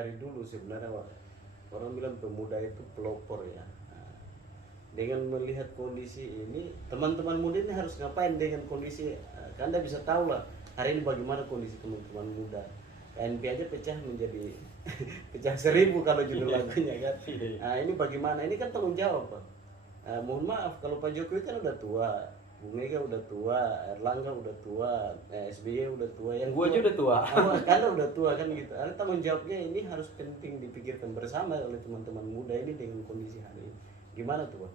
dari dulu sebenarnya orang bilang pemuda itu pelopor ya. Nah, dengan melihat kondisi ini, teman-teman muda ini harus ngapain dengan kondisi? Anda bisa tahu lah hari ini bagaimana kondisi teman-teman muda. KNP aja pecah menjadi pecah 1000 kalau judul lagunya kan. Nah ini bagaimana? Ini kan tanggung jawab Pak. Mohon maaf kalau Pak Jokowi kan udah tua, Bu Mega udah tua, Erlangga udah tua, SBY udah tua, yang gua aja udah tua. Karena udah tua kan gitu. Ada tanggung jawabnya, ini harus penting dipikirkan bersama oleh teman-teman muda ini dengan kondisi hari ini. Gimana tuh Pak?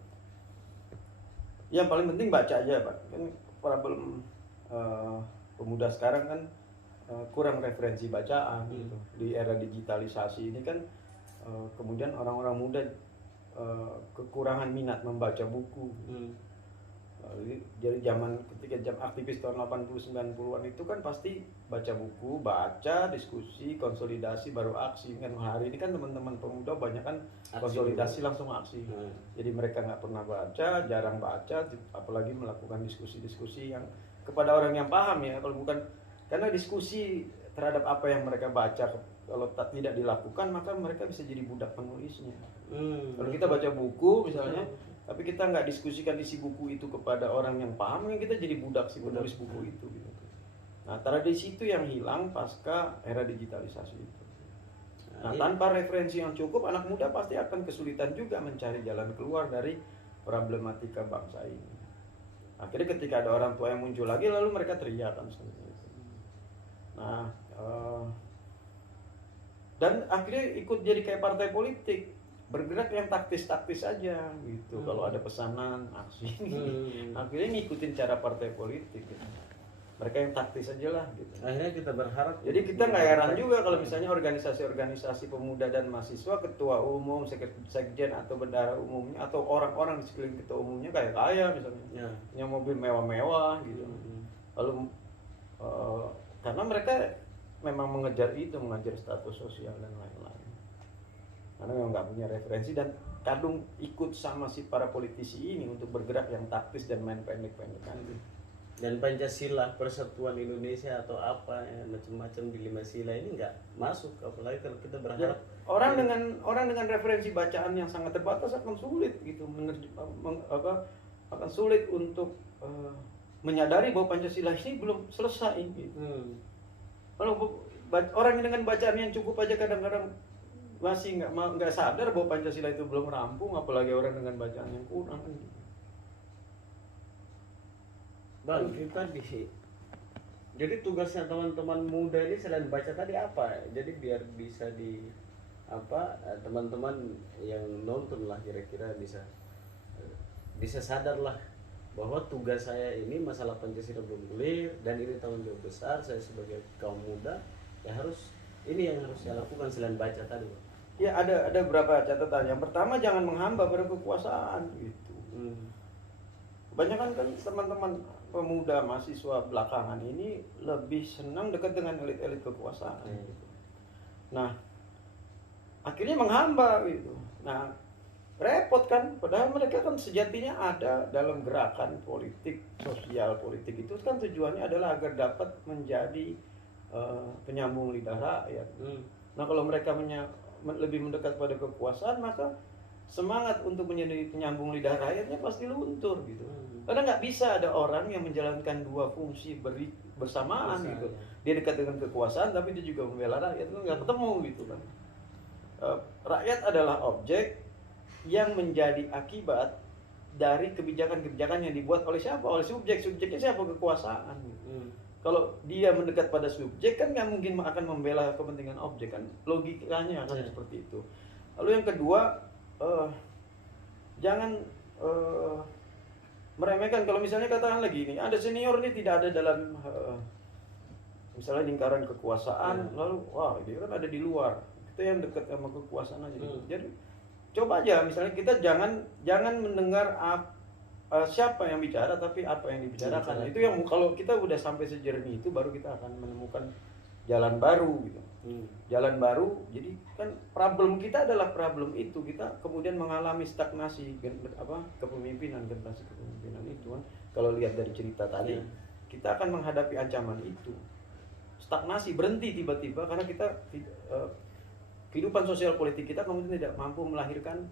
Yang paling penting baca aja Pak. Kan problem pemuda sekarang kan kurang referensi bacaan gitu. Di era digitalisasi ini kan kemudian orang-orang muda kekurangan minat membaca buku. Jadi ketika jam aktivis tahun 80-90-an itu kan pasti baca buku, baca, diskusi, konsolidasi, baru aksi. Kan hari ini kan teman-teman pemuda banyak kan konsolidasi langsung aksi. Jadi mereka nggak pernah baca, jarang baca, apalagi melakukan diskusi-diskusi yang kepada orang yang paham ya. Kalau bukan, karena diskusi terhadap apa yang mereka baca, kalau tidak dilakukan maka mereka bisa jadi budak penulisnya. Kalau kita baca buku misalnya, tapi kita nggak diskusikan isi buku itu kepada orang yang paham, kan kita jadi budak si penulis buku itu gitu. Nah, tradisi itu yang hilang pasca era digitalisasi itu. Nah, tanpa referensi yang cukup, anak muda pasti akan kesulitan juga mencari jalan keluar dari problematika bangsa ini. Akhirnya ketika ada orang tua yang muncul lagi, lalu mereka teriak kan seperti itu. Nah, dan akhirnya ikut jadi kayak partai politik, bergerak yang taktis-taktis aja gitu. Kalau ada pesanan aksi, akhirnya ngikutin cara partai politik gitu. Mereka yang taktis aja lah gitu. Akhirnya kita berharap, jadi kita nggak heran juga kalau misalnya organisasi-organisasi pemuda dan mahasiswa, ketua umum, sekjen atau bendahara umumnya atau orang-orang di sekeliling ketua umumnya kayak kaya misalnya, punya mobil mewah-mewah gitu. Lalu karena mereka memang mengejar status sosial dan lain-lain. Karena memang nggak punya referensi dan kadung ikut sama si para politisi ini untuk bergerak yang taktis dan main pendek-pendekan. Dan Pancasila, Persatuan Indonesia atau apa ya, macam-macam di 5 sila ini nggak masuk, apalagi kalau kita berharap orang dengan referensi bacaan yang sangat terbatas akan sulit gitu, akan sulit untuk menyadari bahwa Pancasila ini belum selesai gitu. Kalau orang dengan bacaan yang cukup aja kadang-kadang masih nggak sadar bahwa Pancasila itu belum rampung, apalagi orang dengan bacaan yang kurang. Bang, jadi tugasnya teman-teman muda ini selain baca tadi apa? Jadi biar bisa teman-teman yang nonton lah kira-kira bisa sadar lah bahwa tugas saya ini masalah Pancasila belum clear dan ini tanggung jawab besar saya sebagai kaum muda, ya ini yang harus saya lakukan selain baca tadi. Ya ada beberapa catatan. Yang pertama, jangan menghamba pada kekuasaan gitu. Kebanyakan kan teman-teman pemuda mahasiswa belakangan ini lebih senang dekat dengan elit-elit kekuasaan. Gitu. Nah, akhirnya menghamba gitu. Nah, repot kan, padahal mereka kan sejatinya ada dalam gerakan politik, sosial politik itu kan tujuannya adalah agar dapat menjadi penyambung lidah rakyat. Nah, kalau mereka lebih mendekat pada kekuasaan, maka semangat untuk menjadi penyambung lidah rakyatnya pasti luntur gitu. Karena nggak bisa ada orang yang menjalankan dua fungsi bersamaan gitu. Dia dekat dengan kekuasaan tapi dia juga membela rakyat, itu nggak ketemu gitu kan. Rakyat adalah objek yang menjadi akibat dari kebijakan-kebijakan yang dibuat oleh siapa? Oleh subjek. Subjeknya siapa? Kekuasaan. Kalau dia mendekat pada subjek kan nggak mungkin akan membela kepentingan objek kan. Logikanya akan seperti itu. Lalu yang kedua, jangan meremehkan. Kalau misalnya katakan lagi ini, ada senior ini tidak ada dalam misalnya lingkaran kekuasaan, lalu wah dia kan ada di luar. Kita yang dekat sama kekuasaan aja. Jadi coba aja misalnya kita jangan mendengar siapa yang bicara, tapi apa yang dibicarakan. Itu yang kalau kita udah sampai sejernih itu, baru kita akan menemukan jalan baru gitu. Jalan baru. Jadi kan problem kita adalah problem itu, kita kemudian mengalami stagnasi kepemimpinan, generasi kepemimpinan itu kan. Kalau lihat dari cerita tadi, kita akan menghadapi ancaman itu. Stagnasi, berhenti tiba-tiba karena kehidupan sosial politik kita kemudian tidak mampu melahirkan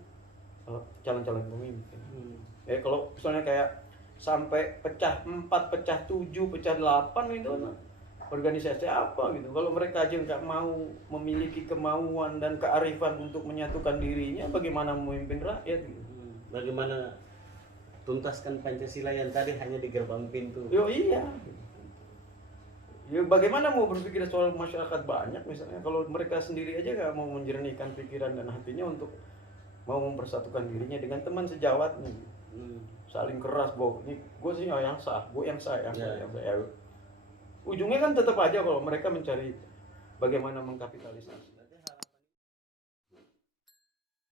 calon-calon pemimpin. Kalau misalnya kayak sampai pecah 4, pecah 7, pecah 8 itu organisasi apa gitu. Kalau mereka aja nggak mau memiliki kemauan dan kearifan untuk menyatukan dirinya, bagaimana memimpin rakyat gitu. Bagaimana tuntaskan Pancasila yang tadi hanya di gerbang pintu. Iya. Ya bagaimana mau berpikir soal masyarakat banyak misalnya kalau mereka sendiri aja nggak mau menjernihkan pikiran dan hatinya untuk mau mempersatukan dirinya dengan teman sejawatnya. Saling keras, ini gue sih yang sah, gue yang sah, yang sah. Ujungnya kan tetap aja kalau mereka mencari bagaimana mengkapitalisasi.